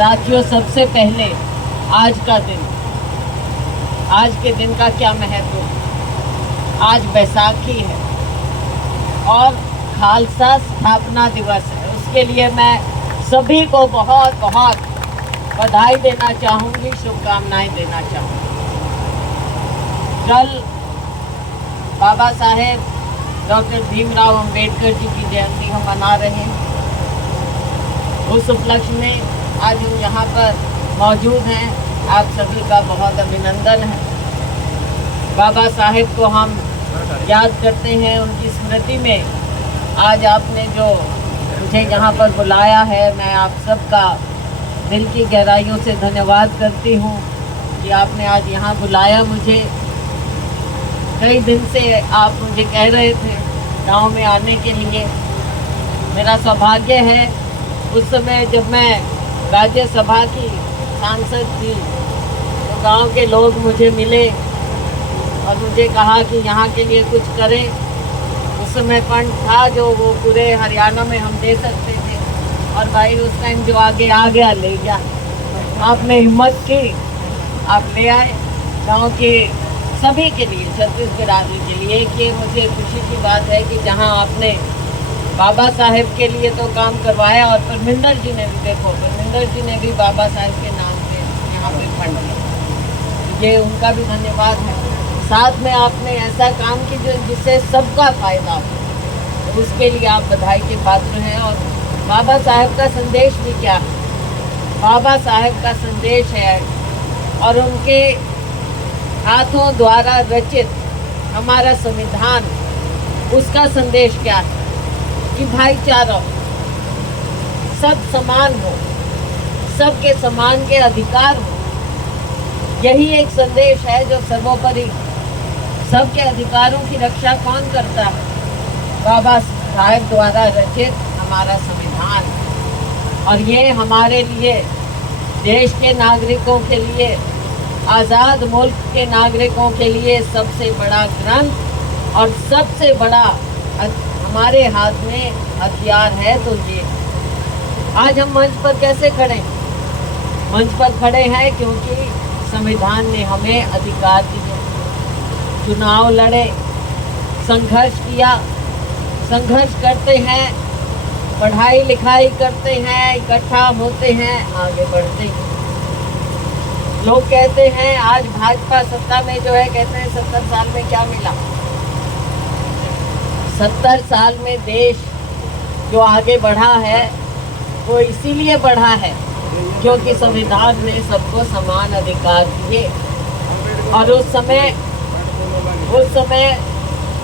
साथियों, सबसे पहले आज का दिन, आज के दिन का क्या महत्व। आज बैसाखी है और खालसा स्थापना दिवस है। उसके लिए मैं सभी को बहुत बहुत बधाई देना चाहूँगी, शुभकामनाएं देना चाहूँगी। कल बाबा साहेब डॉक्टर भीमराव अंबेडकर जी की जयंती हम मना रहे हैं। उस उपलक्ष्य में आज हम यहाँ पर मौजूद हैं। आप सभी का बहुत अभिनंदन है। बाबा साहेब को हम याद करते हैं, उनकी स्मृति में आज आपने जो मुझे यहाँ पर बुलाया है, मैं आप सबका दिल की गहराइयों से धन्यवाद करती हूँ कि आपने आज यहाँ बुलाया मुझे। कई दिन से आप मुझे कह रहे थे गांव में आने के लिए। मेरा सौभाग्य है, उस समय जब मैं राज्यसभा की सांसद थी तो गांव के लोग मुझे मिले और मुझे कहा कि यहाँ के लिए कुछ करें। उस समय फंड था जो वो पूरे हरियाणा में हम दे सकते थे और भाई उस टाइम जो आगे आ गया ले गया। आपने हिम्मत की, आप ले आए गांव के सभी के लिए, छत्तीस बिरादरी के लिए। कि मुझे खुशी की बात है कि जहां आपने बाबा साहेब के लिए तो काम करवाया और परमिंदर जी ने भी, देखो परमिंदर जी ने भी बाबा साहेब के नाम से यहाँ पे फंड दिया, ये उनका भी धन्यवाद है। साथ में आपने ऐसा काम की जिससे सबका फायदा हो, तो उसके लिए आप बधाई के पात्र हैं। और बाबा साहेब का संदेश भी क्या है? बाबा साहेब का संदेश है और उनके हाथों द्वारा रचित हमारा संविधान, उसका संदेश क्या है कि भाईचारा हो, सब समान हो, सबके समान के अधिकार हो। यही एक संदेश है जो सर्वोपरि सबके अधिकारों की रक्षा कौन करता है? बाबा साहेब द्वारा रचित हमारा संविधान। और ये हमारे लिए, देश के नागरिकों के लिए, आज़ाद मुल्क के नागरिकों के लिए सबसे बड़ा ग्रंथ और सबसे बड़ा हमारे हाथ में हथियार है। तो ये आज हम मंच पर कैसे खड़े हैं? मंच पर खड़े हैं क्योंकि संविधान ने हमें अधिकार दिए। चुनाव लड़े, संघर्ष किया, संघर्ष करते हैं, पढ़ाई लिखाई करते हैं, इकट्ठा होते हैं, आगे बढ़ते हैं। लोग कहते हैं आज भाजपा सत्ता में जो है, कहते हैं 70 साल में क्या मिला। 70 साल में देश जो आगे बढ़ा है वो इसीलिए बढ़ा है क्योंकि संविधान ने सबको समान अधिकार दिए। और उस समय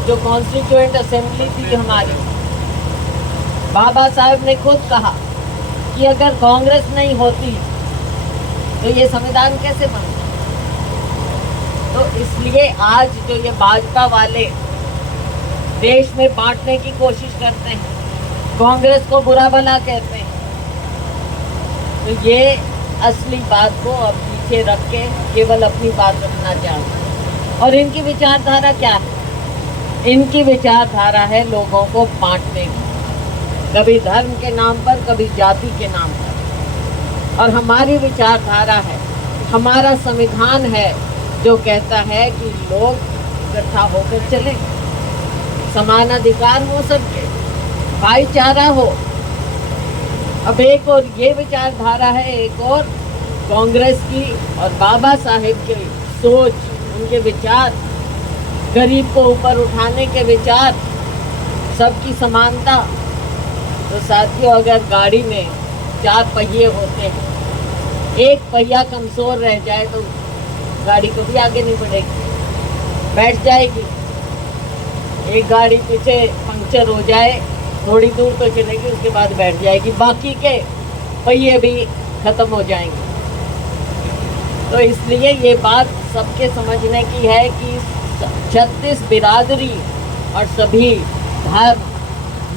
जो कॉन्स्टिट्यूएंट असेंबली थी हमारी, बाबा साहब ने खुद कहा कि अगर कांग्रेस नहीं होती तो ये संविधान कैसे बनता। तो इसलिए आज जो ये भाजपा वाले देश में बांटने की कोशिश करते हैं, कांग्रेस को बुरा भला कहते हैं, तो ये असली बात को अब पीछे रख के केवल अपनी बात रखना चाहते हैं। और इनकी विचारधारा क्या है? इनकी विचारधारा है लोगों को बांटने की, कभी धर्म के नाम पर, कभी जाति के नाम पर। और हमारी विचारधारा है, हमारा संविधान है जो कहता है कि लोग इकट्ठा होकर चले, समान अधिकार हो सबके, भाईचारा हो। अब एक और ये विचारधारा है, एक और कांग्रेस की और बाबा साहेब की सोच, उनके विचार, गरीब को ऊपर उठाने के विचार, सबकी समानता। तो साथियों, अगर गाड़ी में 4 पहिए होते हैं, एक पहिया कमज़ोर रह जाए तो गाड़ी को भी आगे नहीं बढ़ेगी, बैठ जाएगी। एक गाड़ी पीछे पंक्चर हो जाए, थोड़ी दूर तो चलेगी, उसके बाद बैठ जाएगी, बाकी के पहिए भी ख़त्म हो जाएंगे। तो इसलिए ये बात सबके समझने की है कि 36 बिरादरी और सभी धर्म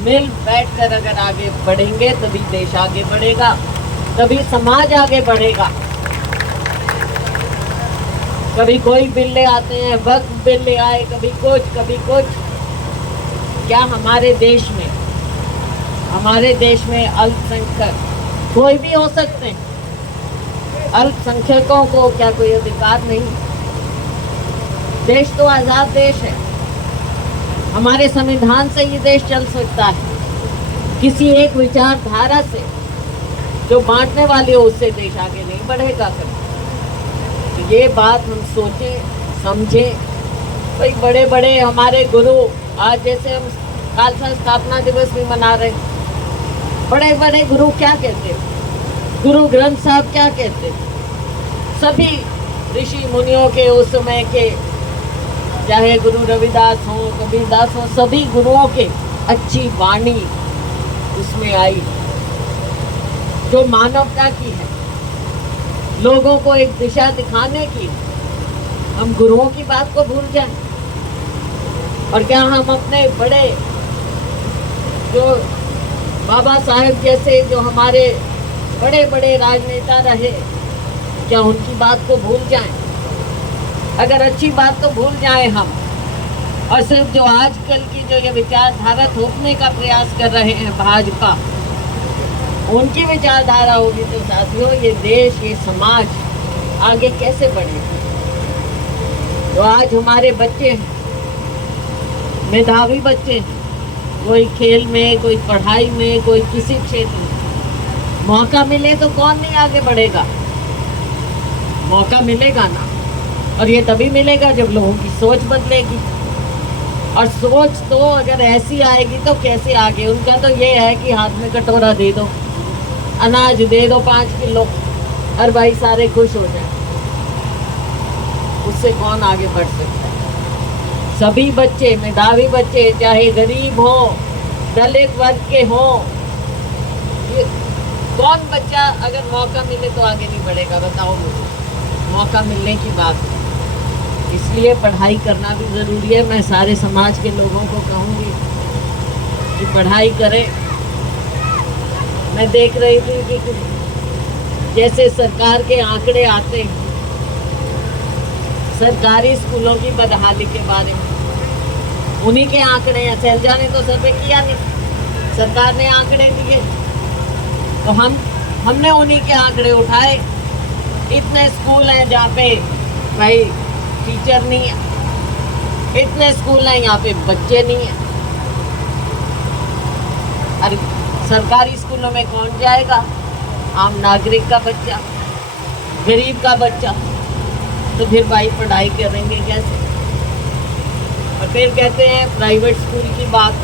मिल बैठकर अगर आगे बढ़ेंगे तभी देश आगे बढ़ेगा, तभी समाज आगे बढ़ेगा। कभी कोई बिल ले आते हैं, वक्त बिल ले आए, कभी कुछ। क्या हमारे देश में अल्पसंख्यक कोई भी हो सकते हैं, अल्पसंख्यकों को क्या कोई अधिकार नहीं? देश तो आज़ाद देश है, हमारे संविधान से ये देश चल सकता है। किसी एक विचारधारा से जो बांटने वाली हो उससे देश आगे नहीं बढ़ेगा कभी। तो ये बात हम सोचें, समझें। भाई बड़े बड़े हमारे गुरु, आज जैसे हम खालसा स्थापना दिवस भी मना रहे, बड़े बड़े गुरु क्या कहते, गुरु ग्रंथ साहब क्या कहते, सभी ऋषि मुनियों के उस समय के, चाहे गुरु रविदास हो, कबीरदास हो, सभी गुरुओं के अच्छी वाणी उसमें आई जो मानवता की है, लोगों को एक दिशा दिखाने की। हम गुरुओं की बात को भूल जाएं और क्या हम अपने बड़े जो बाबा साहेब जैसे जो हमारे बड़े बड़े राजनेता रहे, क्या उनकी बात को भूल जाएं? अगर अच्छी बात तो भूल जाएं हम, और सिर्फ जो आजकल की जो ये विचारधारा थोपने का प्रयास कर रहे हैं भाजपा, उनकी विचारधारा होगी तो साथियों ये देश, ये समाज आगे कैसे बढ़ेगा? तो आज हमारे बच्चे हैं, मेधावी बच्चे हैं, कोई खेल में, कोई पढ़ाई में, कोई किसी क्षेत्र में, मौका मिले तो कौन नहीं आगे बढ़ेगा? मौका मिलेगा ना, और ये तभी मिलेगा जब लोगों की सोच बदलेगी। और सोच तो अगर ऐसी आएगी तो कैसे आगे? उनका तो ये है कि हाथ में कटोरा दे दो, अनाज दे दो 5 किलो, और भाई सारे खुश हो जाए। उससे कौन आगे बढ़ सकता है? सभी बच्चे, मेधावी बच्चे, चाहे गरीब हो, दलित वर्ग के हो, ये कौन बच्चा अगर मौका मिले तो आगे नहीं बढ़ेगा? बताओ मुझे, मौका मिलने की बात है। इसलिए पढ़ाई करना भी ज़रूरी है। मैं सारे समाज के लोगों को कहूँगी कि पढ़ाई करें। मैं देख रही थी कि जैसे सरकार के आंकड़े आते हैं सरकारी स्कूलों की बदहाली के बारे में, उन्हीं के आंकड़े हैं। सैलजा ने तो सर्वे किया नहीं, सरकार ने आंकड़े दिए, तो हमने उन्हीं के आंकड़े उठाए। इतने स्कूल हैं जहाँ पे भाई टीचर नहीं है, इतने स्कूल हैं यहाँ पे बच्चे नहीं हैं। अरे सरकारी स्कूलों में कौन जाएगा? आम नागरिक का बच्चा, गरीब का बच्चा। तो फिर भाई पढ़ाई करेंगे कैसे? और फिर कहते हैं प्राइवेट स्कूल की बात।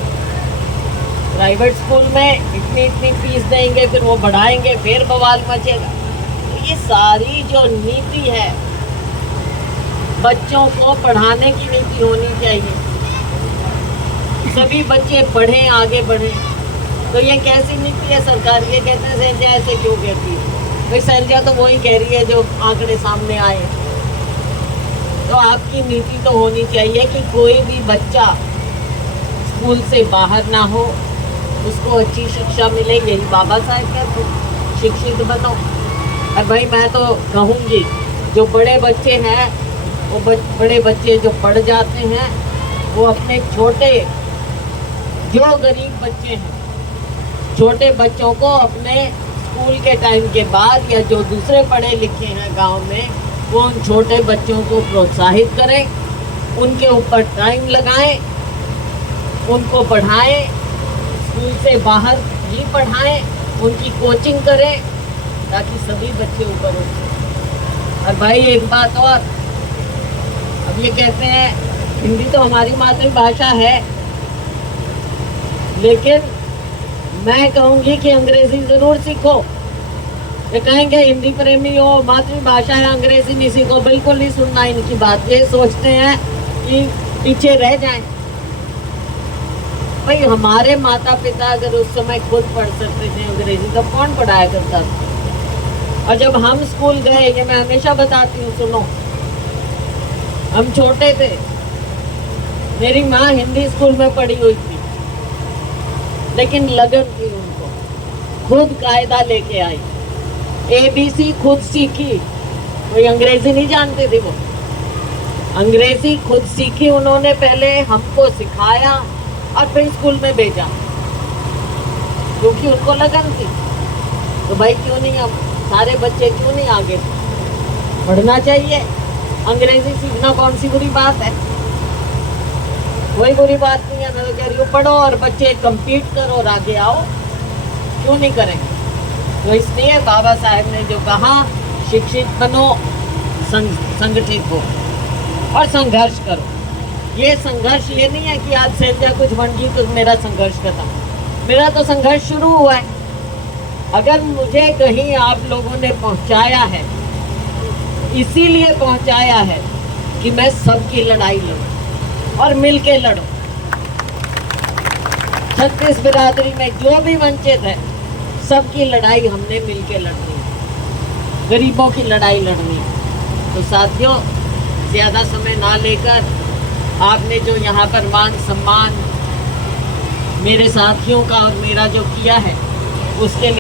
प्राइवेट स्कूल में इतनी फीस देंगे, फिर वो बढ़ाएंगे, फिर बवाल मचेगा। तो ये सारी जो नीति है, बच्चों को पढ़ाने की नीति होनी चाहिए। सभी बच्चे पढ़ें, आगे बढ़ें। तो ये कैसी नीति है सरकार? ये कहते हैं सैलजा ऐसे क्यों कहती है? भाई सैलजा तो वही कह रही है जो आंकड़े सामने आए। तो आपकी नीति तो होनी चाहिए कि कोई भी बच्चा स्कूल से बाहर ना हो, उसको अच्छी शिक्षा मिले। यही बाबा साहेब कहते हैं, शिक्षित बनो। और भाई मैं तो कहूँगी जो बड़े बच्चे हैं, वो बड़े बच्चे जो पढ़ जाते हैं, वो अपने छोटे, जो गरीब बच्चे हैं, छोटे बच्चों को अपने स्कूल के टाइम के बाद, या जो दूसरे पढ़े लिखे हैं गांव में, वो उन छोटे बच्चों को प्रोत्साहित करें, उनके ऊपर टाइम लगाएं, उनको पढ़ाएं, स्कूल से बाहर भी पढ़ाएं, उनकी कोचिंग करें, ताकि सभी बच्चे ऊपर उठें। और भाई एक बात और, अब ये कहते हैं हिंदी तो हमारी मातृभाषा है, लेकिन मैं कहूँगी कि अंग्रेज़ी ज़रूर सीखो। ये कहेंगे हिंदी प्रेमी हो, मातृभाषा है, अंग्रेज़ी नहीं सीखो। बिल्कुल नहीं सुनना इनकी बात। ये सोचते हैं कि पीछे रह जाएं। भाई हमारे माता पिता अगर उस समय खुद पढ़ सकते थे अंग्रेज़ी, तो कौन पढ़ाया करता था? और जब हम स्कूल गए, ये मैं हमेशा बताती हूँ, सुनो, हम छोटे थे, मेरी माँ हिंदी स्कूल में पढ़ी हुई थी, लेकिन लगन थी उनको, खुद कायदा लेके आई, ABC खुद सीखी। कोई अंग्रेजी नहीं जानते थे वो, अंग्रेजी खुद सीखी उन्होंने, पहले हमको सिखाया और फिर स्कूल में भेजा, क्योंकि उनको लगन थी। तो भाई क्यों नहीं, अब सारे बच्चे क्यों नहीं आगे? पढ़ना चाहिए। अंग्रेजी सीखना कौन सी बुरी बात है? कोई बुरी बात नहीं है। मैं तो कह रही हूँ पढ़ो और बच्चे कम्पीट करो और आगे आओ, क्यों नहीं करेंगे? तो इसलिए बाबा साहेब ने जो कहा, शिक्षित बनो, संगठित हो और संघर्ष करो। ये संघर्ष ये नहीं है कि आज से कुछ बन गई तो मेरा संघर्ष खत्म। मेरा तो संघर्ष शुरू हुआ है। अगर मुझे कहीं आप लोगों ने पहुंचाया है, इसीलिए पहुंचाया है कि मैं सबकी लड़ाई लड़ूं और मिलके लड़ूं। छत्तीस बिरादरी में जो भी वंचित है, सबकी लड़ाई हमने मिलके लड़नी है, गरीबों की लड़ाई लड़नी है। तो साथियों, ज़्यादा समय ना लेकर आपने जो यहाँ पर मान सम्मान मेरे साथियों का और मेरा जो किया है, उसके लिए